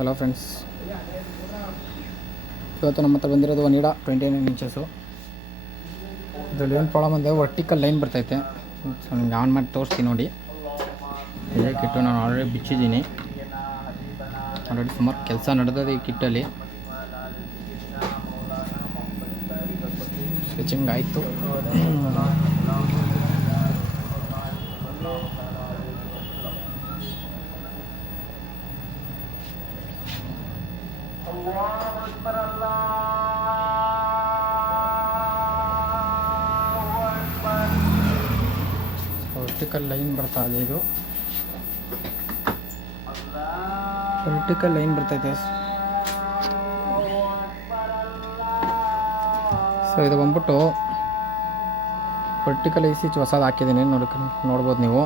Hello friends, ಇವತ್ತು ನಮ್ಮ ಹತ್ರ ಬಂದಿರೋದು ಒನಿಡಾ 29 ಇಂಚಸ್ಸು. ಇದರಲ್ಲಿ ಏನು ಪ್ರಾಬ್ಲಮ್ ಅಂದರೆ ವರ್ಟಿಕಲ್ ಲೈನ್ ಬರ್ತೈತೆ. ಸೊ ನಿಮ್ಗೆ ಆನ್ ಮಾಡಿ ತೋರಿಸ್ತೀನಿ ನೋಡಿ. ಇದೇ ಕಿಟ್ಟು ನಾನು ಆಲ್ರೆಡಿ ಬಿಚ್ಚಿದ್ದೀನಿ. ಆಲ್ರೆಡಿ ಸುಮಾರು ಕೆಲಸ ನಡೆದದೆ ಈ ಕಿಟ್ಟಲ್ಲಿ. ಸ್ವಿಚಿಂಗ್ ಆಯಿತು. ವರ್ಟಿಕಲ್ ಲೈನ್ ಬರ್ತಾ ಇದೆ. ಇದು ವರ್ಟಿಕಲ್ ಲೈನ್ ಬರ್ತೈತೆ. ಸೊ ಇದು ಬಂದ್ಬಿಟ್ಟು ವರ್ಟಿಕಲ್ ಐ ಸಿ ಹೊಸದು ಹಾಕಿದ್ದೀನಿ. ನೋಡ್ಬೋದು ನೀವು.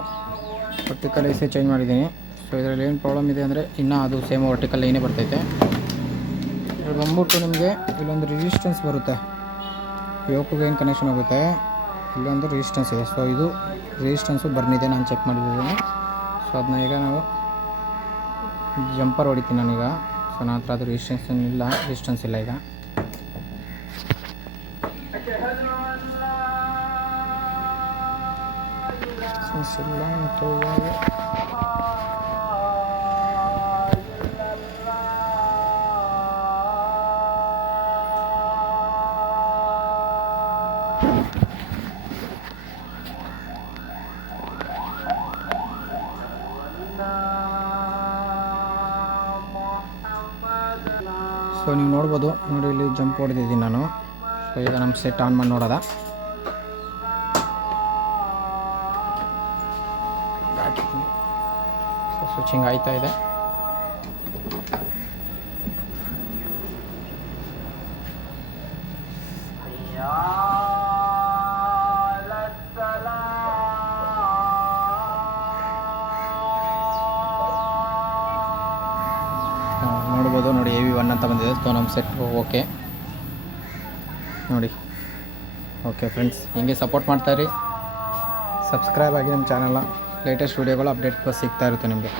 ವರ್ಟಿಕಲ್ ಐ ಸಿ ಚೇಂಜ್ ಮಾಡಿದ್ದೀನಿ. ಸೊ ಇದರಲ್ಲಿ ಏನು ಪ್ರಾಬ್ಲಮ್ ಇದೆ ಅಂದರೆ ಇನ್ನೂ ಅದು ಸೇಮ್ ವರ್ಟಿಕಲ್ ಲೈನೇ ಬರ್ತೈತೆ. ಇದು ಬಂದ್ಬಿಟ್ಟು ನಿಮಗೆ ಇಲ್ಲೊಂದು ರೆಸಿಸ್ಟೆನ್ಸ್ ಬರುತ್ತೆ. ಯೋಕಿಗೆ ಏನು ಕನೆಕ್ಷನ್ ಆಗುತ್ತೆ, ಇಲ್ಲೊಂದು ರೆಸಿಸ್ಟೆನ್ಸ್ ಇದೆ. ಸೊ ಇದು ರೆಸಿಸ್ಟೆನ್ಸು ಬರ್ನಿದೆ, ನಾನು ಚೆಕ್ ಮಾಡಿದ್ದೀನಿ. ಸೊ ಅದನ್ನ ಈಗ ನಾವು ಜಂಪರ್ ಹೊಡಿತೀನಿ ನಾನೀಗ. ಸೊ ನನ್ನ ಹತ್ರ ಅದು ರೆಸಿಸ್ಟೆನ್ಸ್ ಇಲ್ಲ ಈಗ. ಸೊ ನೀವು ನೋಡ್ಬೋದು ನೋಡಿ, ಇಲ್ಲಿ ಜಂಪ್ ಹೊಡೆದಿದ್ದೀನಿ ನಾನು. ಸೊ ಈಗ ನಮ್ಮ ಸೆಟ್ ಆನ್ ಮಾಡಿ ನೋಡೋದ. ಸೊ ಸ್ವಿಚಿಂಗ್ ಆಯ್ತಾ ಇದೆ. ನೋಡ್ಬೋದು ನೋಡಿ, AV1 ಅಂತ ಬಂದಿದೆ. ಸೊ ನಮ್ಮ ಸೆಟ್ ಓಕೆ ನೋಡಿ. ಓಕೆ ಫ್ರೆಂಡ್ಸ್, ಹಿಂಗೆ ಸಪೋರ್ಟ್ ಮಾಡ್ತಾಯಿರಿ. ಸಬ್ಸ್ಕ್ರೈಬ್ ಆಗಿ ನಮ್ಮ ಚಾನಲ್ನ. ಲೇಟೆಸ್ಟ್ ವೀಡಿಯೋಗಳು ಅಪ್ಡೇಟ್ ಸಿಗ್ತಾ ಇರುತ್ತೆ ನಿಮಗೆ.